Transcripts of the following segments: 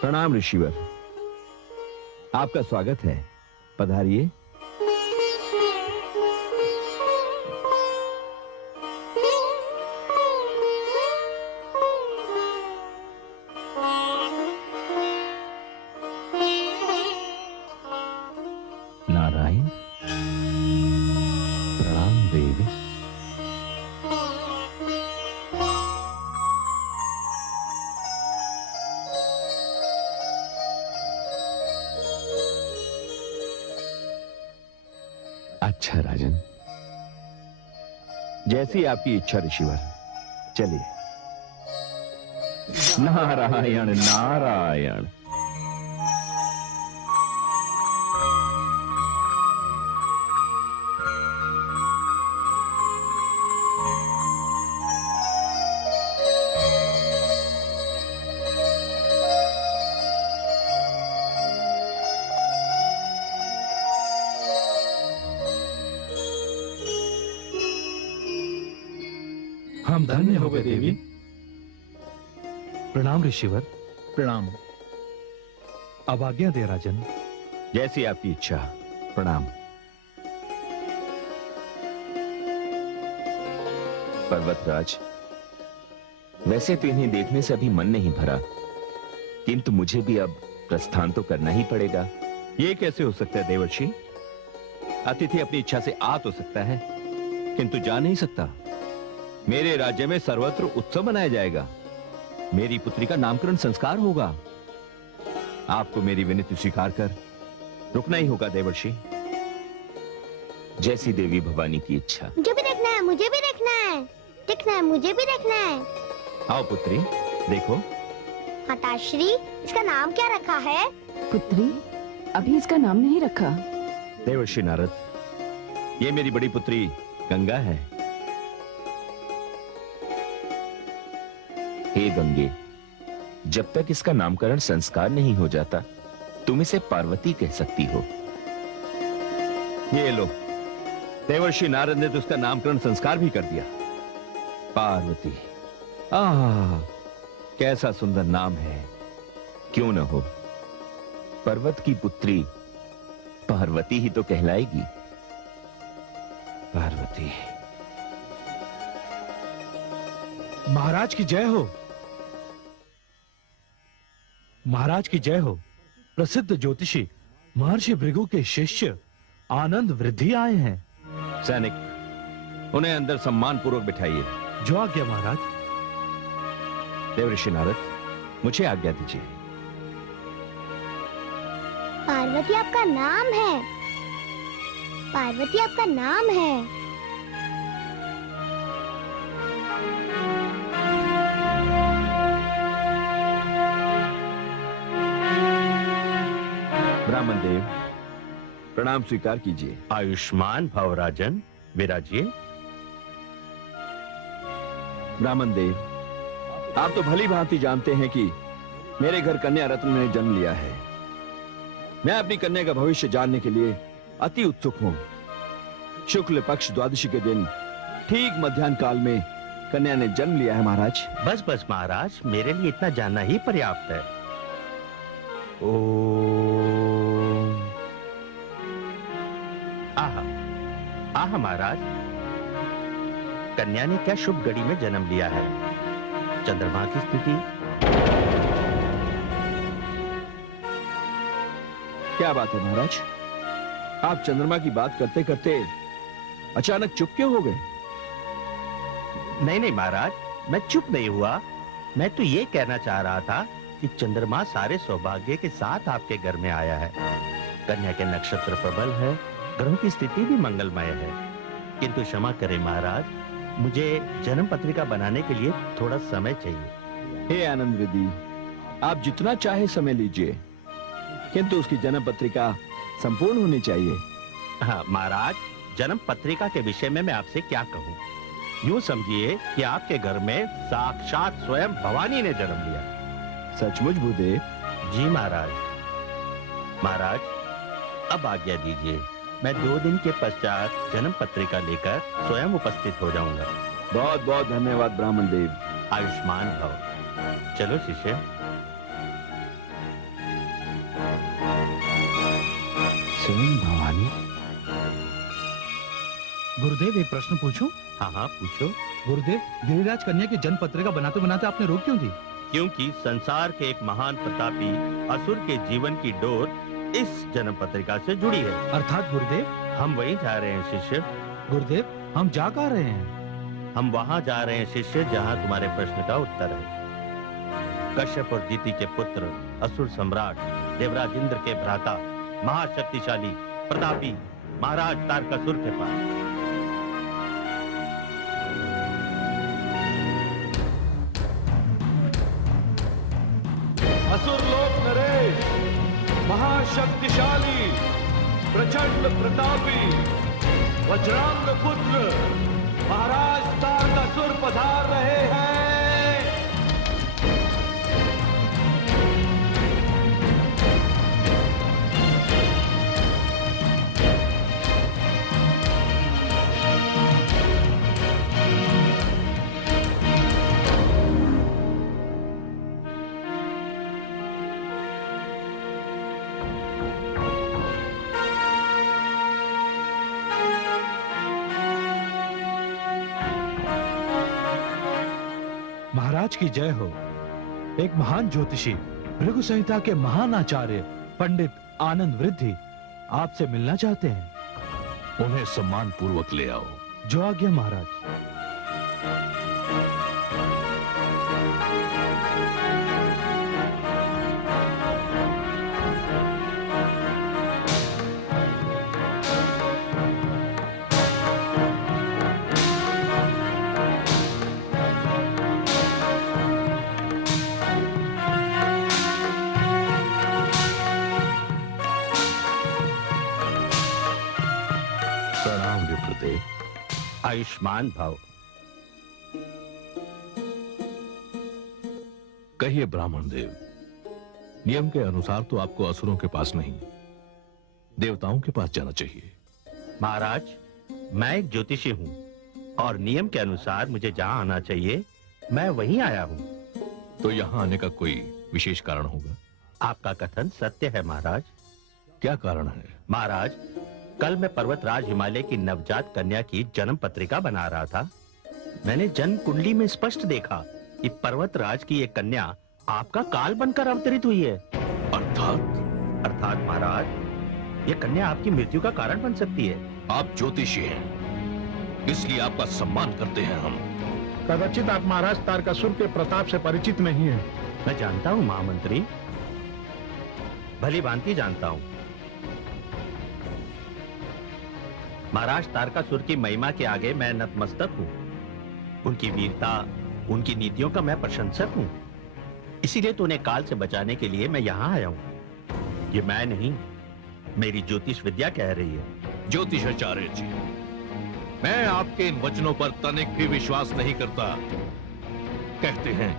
प्रणाम ऋषिवर, आपका स्वागत है। पधारिए। नारायण, प्रणाम देवी। अच्छा राजन, जैसी आपकी इच्छा ऋषिवर। चलिए। नारायण नारायण। हम धन्य हो गए देवी। प्रणाम ऋषिवर। प्रणाम। अब आज्ञा दे राजन। जैसी आपकी इच्छा। प्रणाम। पर्वतराज, वैसे तो इन्हें देखने से अभी मन नहीं भरा, किंतु मुझे भी अब प्रस्थान तो करना ही पड़ेगा। ये कैसे हो सकता है देवर्षि? अतिथि अपनी इच्छा से आ तो सकता है, किंतु जा नहीं सकता। मेरे राज्य में सर्वत्र उत्सव मनाया जाएगा। मेरी पुत्री का नामकरण संस्कार होगा। आपको मेरी विनती स्वीकार कर रुकना ही होगा देवर्षि। जैसी देवी भवानी की इच्छा। मुझे भी देखना है, मुझे भी देखना है, देखना है, मुझे भी देखना है। आओ पुत्री, देखो। माताश्री, इसका नाम क्या रखा है? पुत्री, अभी इसका नाम नहीं रखा। देवर्षि नारद, ये मेरी बड़ी पुत्री गंगा है। हे गंगे, जब तक इसका नामकरण संस्कार नहीं हो जाता, तुम इसे पार्वती कह सकती हो। ये लो, देवर्षि नारद ने तो उसका नामकरण संस्कार भी कर दिया। पार्वती। आह, कैसा सुंदर नाम है। क्यों न हो, पर्वत की पुत्री पार्वती ही तो कहलाएगी। पार्वती। महाराज की जय हो। महाराज की जय हो। प्रसिद्ध ज्योतिषी महर्षि भृगु के शिष्य आनंद वृद्धि आए हैं। सैनिक, उन्हें अंदर सम्मान पूर्वक बिठाइए। जो आज्ञा महाराज। देवर्षि नारद, मुझे आज्ञा दीजिए। पार्वती आपका नाम है। पार्वती आपका नाम है। ब्राह्मण देव, प्रणाम स्वीकार कीजिए। आयुष्मान भव राजन, विराजिए। ब्राह्मण देव, आप तो भली भांति जानते हैं कि मेरे घर कन्या रत्न ने जन्म लिया है। मैं अपनी कन्या का भविष्य जानने के लिए अति उत्सुक हूं। शुक्ल पक्ष द्वादशी के दिन ठीक मध्याह्न काल में कन्या ने जन्म लिया है महाराज। बस बस महाराज, मेरे लिए इतना जानना ही पर्याप्त है। आहा, आहा महाराज, कन्या ने क्या शुभ घड़ी में जन्म लिया है। चंद्रमा की स्थिति। क्या बात है महाराज, आप चंद्रमा की बात करते करते अचानक चुप क्यों हो गए? नहीं नहीं महाराज, मैं चुप नहीं हुआ। मैं तो ये कहना चाह रहा था कि चंद्रमा सारे सौभाग्य के साथ आपके घर में आया है। कन्या के नक्षत्र प्रबल है, ग्रहों की स्थिति भी मंगलमय है। किंतु क्षमा करें महाराज, मुझे जन्म पत्रिका बनाने के लिए थोड़ा समय चाहिए। हे आनंद वृद्धि, आप जितना चाहे समय लीजिए, किंतु उसकी जन्म पत्रिका संपूर्ण होनी चाहिए। हाँ महाराज, जन्म पत्रिका के विषय में मैं आपसे क्या कहूँ। यूं समझिए कि आपके घर में साक्षात स्वयं भवानी ने जन्म लिया। सचमुच भूदेव? जी महाराज। महाराज, अब आज्ञा दीजिए, मैं 2 दिन के पश्चात जन्म पत्रिका लेकर स्वयं उपस्थित हो जाऊंगा। बहुत बहुत धन्यवाद ब्राह्मण देव। आयुष्मान भव। चलो शिष्य। गुरुदेव एक प्रश्न पूछूं? हाँ हाँ पूछो। गुरुदेव, गिरिराज कन्या की जन्म पत्रिका बनाते बनाते आपने रोक क्यों दी? क्योंकि संसार के एक महान प्रतापी असुर के जीवन की डोर इस जन्म पत्रिका से जुड़ी है। अर्थात गुरुदेव, हम वहीं जा रहे हैं शिष्य। गुरुदेव हम जा कहाँ रहे हैं? हम वहां जा रहे हैं शिष्य जहां तुम्हारे प्रश्न का उत्तर है। कश्यप और दीति के पुत्र असुर सम्राट देवराज इंद्र के भ्राता महाशक्तिशाली प्रतापी महाराज तारकासुर के पास। असुर लोक नरेश, महाशक्तिशाली प्रचंड प्रतापी वज्रांग पुत्र महाराज तारकासुर पधार रहे हैं। महाराज की जय हो। एक महान ज्योतिषी भृगु संहिता के महान आचार्य पंडित आनंद वृद्धि आपसे मिलना चाहते हैं। उन्हें सम्मान पूर्वक ले आओ। जो आज्ञा महाराज। प्रणाम विप्रदेव। आयुष्मान भव। कहिए ब्राह्मण देव, नियम के अनुसार तो आपको असुरों के पास नहीं, देवताओं के पास जाना चाहिए। महाराज, मैं एक ज्योतिषी हूँ और नियम के अनुसार मुझे जहाँ आना चाहिए मैं वहीं आया हूँ। तो यहाँ आने का कोई विशेष कारण होगा? आपका कथन सत्य है महाराज। क्या कारण है? महाराज, कल मैं पर्वतराज हिमालय की नवजात कन्या की जन्म पत्रिका बना रहा था। मैंने जन्म कुंडली में स्पष्ट देखा कि पर्वतराज की ये कन्या आपका काल बनकर अवतरित हुई है। अर्थात महाराज, ये कन्या आपकी मृत्यु का कारण बन सकती है। आप ज्योतिषी हैं, इसलिए आपका सम्मान करते हैं हम। कदाचित आप महाराज तारकासुर के प्रताप से परिचित नहीं है। मैं जानता हूँ महामंत्री, भली भांति जानता हूँ। महाराज तारकासुर की महिमा के आगे मैं नतमस्तक हूँ। उनकी वीरता, उनकी नीतियों का मैं प्रशंसक हूँ। इसीलिए तो उन्हें काल से बचाने के लिए मैं यहाँ आया हूँ। ये मैं नहीं, मेरी ज्योतिष विद्या कह रही है। ज्योतिषाचार्य जी, मैं आपके इन वचनों पर तनिक भी विश्वास नहीं करता। कहते हैं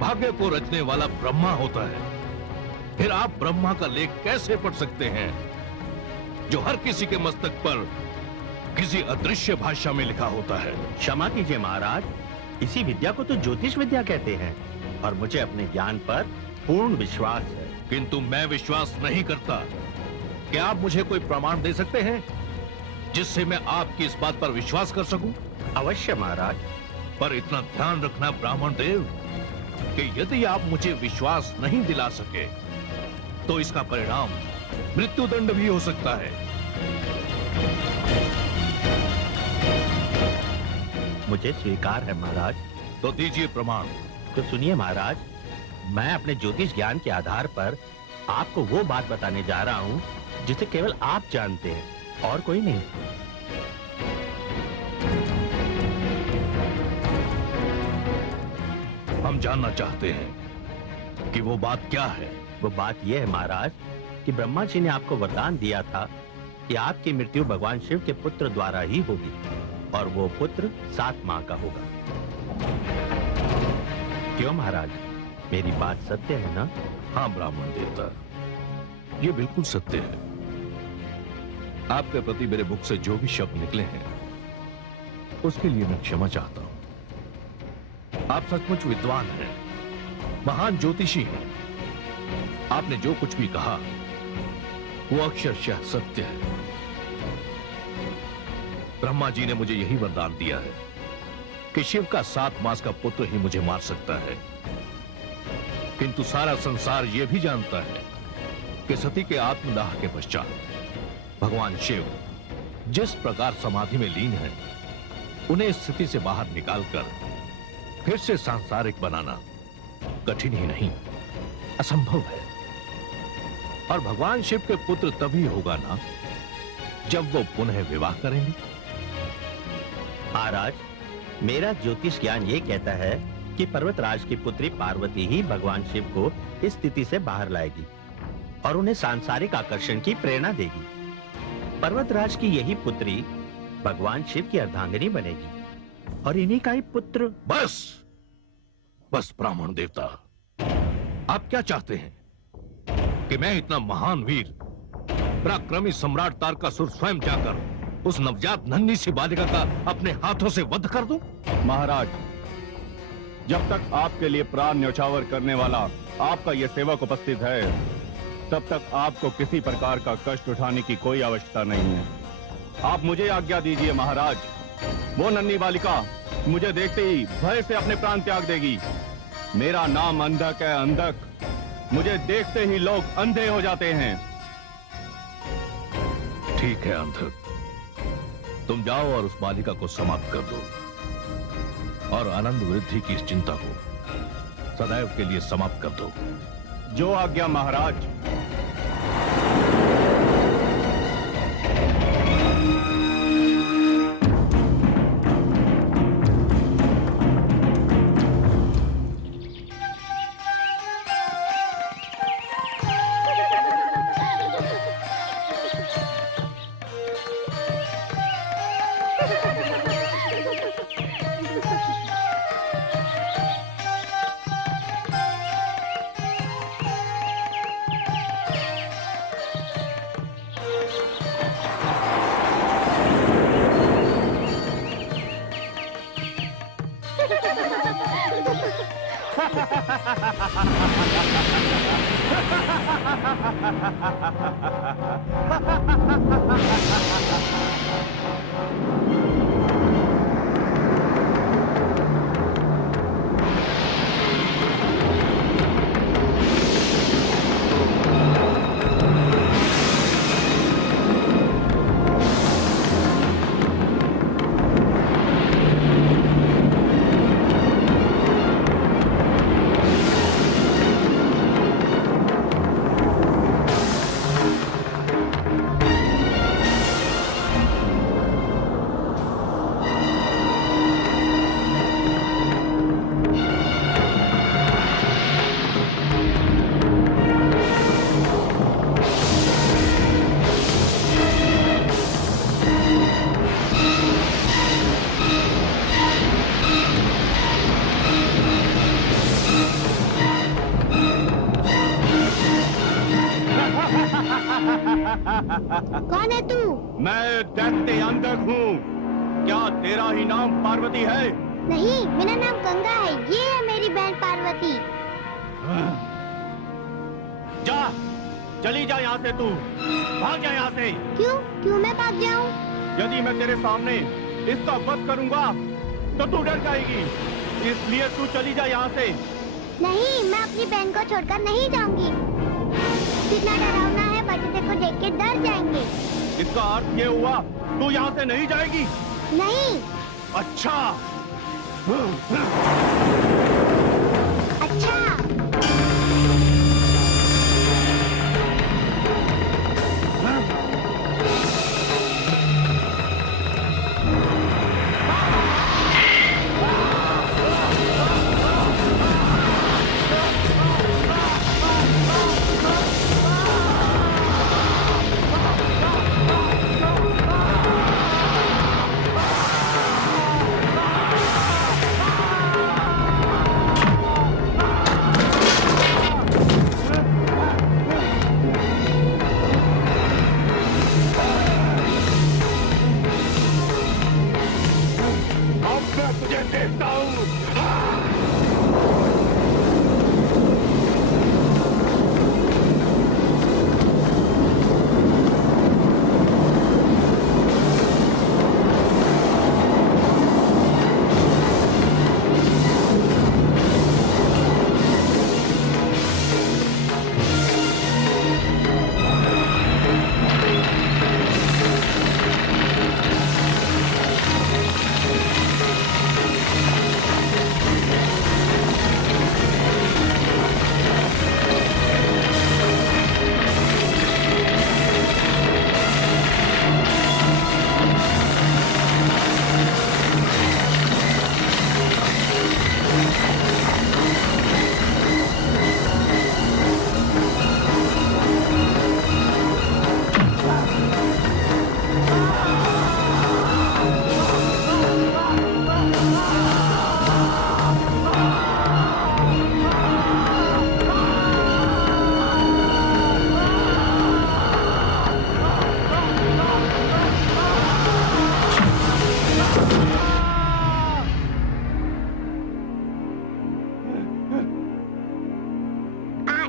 भाग्य को रचने वाला ब्रह्मा होता है, फिर आप ब्रह्मा का लेख कैसे पढ़ सकते हैं जो हर किसी के मस्तक पर किसी अदृश्य भाषा में लिखा होता है? क्षमा कीजिए महाराज, इसी विद्या को तो ज्योतिष विद्या कहते हैं और मुझे अपने ज्ञान पर पूर्ण विश्वास है। किंतु मैं विश्वास नहीं करता। क्या आप मुझे कोई प्रमाण दे सकते हैं जिससे मैं आपकी इस बात पर विश्वास कर सकूं? अवश्य महाराज। पर इतना ध्यान रखना ब्राह्मण देव कि यदि आप मुझे विश्वास नहीं दिला सके तो इसका परिणाम मृत्युदंड भी हो सकता है। मुझे स्वीकार है महाराज। तो दीजिए प्रमाण। तो सुनिए महाराज, मैं अपने ज्योतिष ज्ञान के आधार पर आपको वो बात बताने जा रहा हूँ जिसे केवल आप जानते हैं और कोई नहीं। हम जानना चाहते हैं कि वो बात क्या है। वो बात यह है महाराज कि ब्रह्मा जी ने आपको वरदान दिया था कि आपकी मृत्यु भगवान शिव के पुत्र द्वारा ही होगी और वो पुत्र 7 माह का होगा। क्यों महाराज, मेरी बात सत्य है ना? हाँ ब्राह्मण देवता, ये बिल्कुल सत्य है। आपके प्रति मेरे मुख से जो भी शब्द निकले हैं उसके लिए मैं क्षमा चाहता हूं। आप सचमुच विद्वान हैं, महान ज्योतिषी हैं। आपने जो कुछ भी कहा वो अक्षरशः सत्य है। ब्रह्मा जी ने मुझे यही वरदान दिया है कि शिव का 7 मास का पुत्र ही मुझे मार सकता है। किंतु सारा संसार यह भी जानता है कि सती के आत्मदाह के पश्चात भगवान शिव जिस प्रकार समाधि में लीन है, उन्हें इस स्थिति से बाहर निकालकर फिर से सांसारिक बनाना कठिन ही नहीं, असंभव है। और भगवान शिव के पुत्र तभी होगा ना जब वो पुनः विवाह करेंगे। महाराज, मेरा ज्योतिष ज्ञान ये कहता है कि पर्वतराज की पुत्री पार्वती ही भगवान शिव को इस स्थिति से बाहर लाएगी और उन्हें सांसारिक आकर्षण की प्रेरणा देगी। पर्वतराज की यही पुत्री भगवान शिव की अर्धांगिनी बनेगी और इन्हीं का ही पुत्र। बस बस ब्राह्मण देवता, आप क्या चाहते हैं कि मैं इतना महान वीर पराक्रमी सम्राट तारकासुर स्वयं जाकर उस नवजात नन्ही सी बालिका का अपने हाथों से वध कर दूं? महाराज, जब तक आपके लिए प्राण न्यौछावर करने वाला आपका यह सेवक उपस्थित है, तब तक आपको किसी प्रकार का कष्ट उठाने की कोई आवश्यकता नहीं है। आप मुझे आज्ञा दीजिए महाराज। वो नन्ही बालिका मुझे देखते ही भय से अपने प्राण त्याग देगी। मेरा नाम अंधक है, अंधक। मुझे देखते ही लोग अंधे हो जाते हैं। ठीक है अंधक, तुम जाओ और उस बालिका को समाप्त कर दो और आनंद वृद्धि की इस चिंता को सदैव के लिए समाप्त कर दो। जो आज्ञा महाराज। कौन है तू? मैं दैत्य अंधक हूँ। क्या तेरा ही नाम पार्वती है? नहीं, मेरा नाम गंगा है। ये है मेरी बहन पार्वती। जा, चली जा यहाँ से तू। भाग जा यहाँ से। क्यों? क्यों मैं भाग जाऊँ? यदि मैं तेरे सामने इसका वध करूंगा तो तू डर जाएगी, इसलिए तू चली जा यहाँ से। नहीं, मैं अपनी बहन को छोड़कर नहीं जाऊंगी। कितना डरावना है, बच्चे को देख के डर जाएंगे। इसका अर्थ ये हुआ तू यहाँ से नहीं जाएगी? नहीं। अच्छा। अच्छा।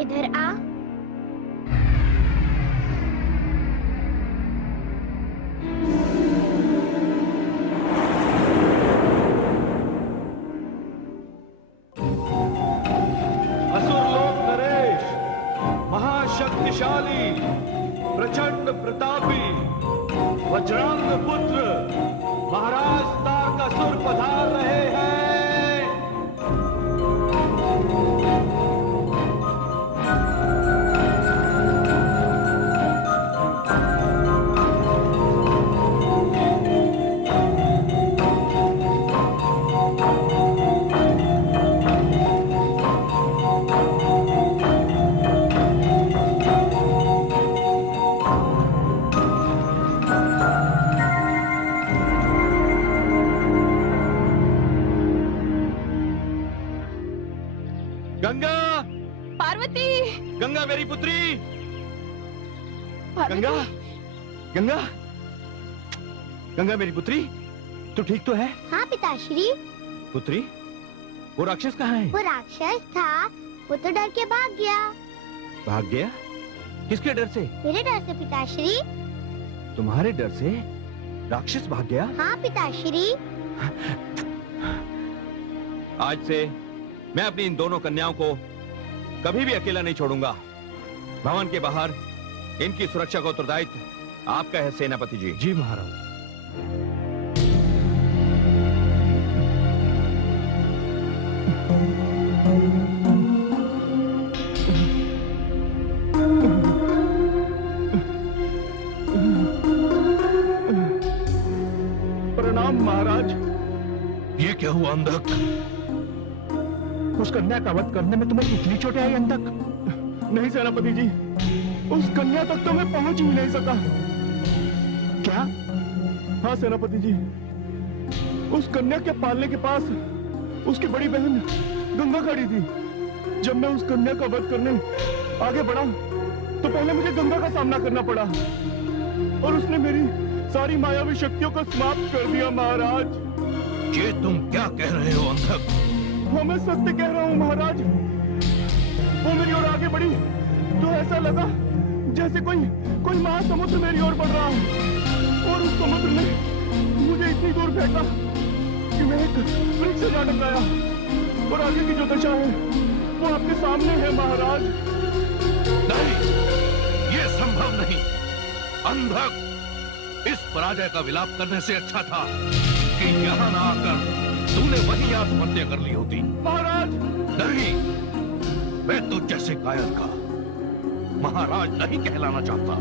इधर आ। असुर लोक नरेश, महाशक्तिशाली, प्रचंड प्रतापी, वज्रांग पुत्र महाराज तारकासुर पधार रहे हैं। गंगा, पार्वती, गंगा मेरी पुत्री, पार्वती। गंगा, गंगा, गंगा मेरी पुत्री, तू ठीक तो है? हाँ पिताश्री, पुत्री, वो राक्षस कहाँ है? वो राक्षस था, वो तो डर के भाग गया। भाग गया? किसके डर से? मेरे डर से पिताश्री। तुम्हारे डर से राक्षस भाग गया? हाँ पिताश्री। आज से मैं अपनी इन दोनों कन्याओं को कभी भी अकेला नहीं छोड़ूंगा। भवन के बाहर इनकी सुरक्षा का उत्तरदायित्व आपका है सेनापति जी। जी महाराज। प्रणाम महाराज। ये क्या हुआ अंधक? उस कन्या का वध करने में तुम्हें इतनी चोटें आई अंधक? नहीं सेनापति जी, उस कन्या तक तो मैं पहुंच ही नहीं सका। क्या? हाँ सेनापति जी, उस कन्या के पालने के पास उसकी बड़ी बहन गंगा खड़ी थी। जब मैं उस कन्या का वध करने आगे बढ़ा तो पहले मुझे गंगा का सामना करना पड़ा और उसने मेरी सारी मायावी शक्तियों को समाप्त कर दिया महाराज। ये तुम क्या कह रहे हो अंधक? हाँ मैं सत्य कह रहा हूँ महाराज। वो मेरी ओर आगे बढ़ी तो ऐसा लगा जैसे कोई महासमुद्र मेरी ओर बढ़ रहा है और उस समुद्र ने मुझे इतनी दूर फेंका कि मैं एक वृक्ष से जा टकराया और आगे की जो दशा है वो आपके सामने है महाराज। नहीं, ये संभव नहीं। अंधक, इस पराजय का विलाप करने से अच्छा था कि यहाँ ना आकर तूने वही आत्महत्या कर ली होती। महाराज नहीं, मैं तो जैसे कायर का महाराज नहीं कहलाना चाहता।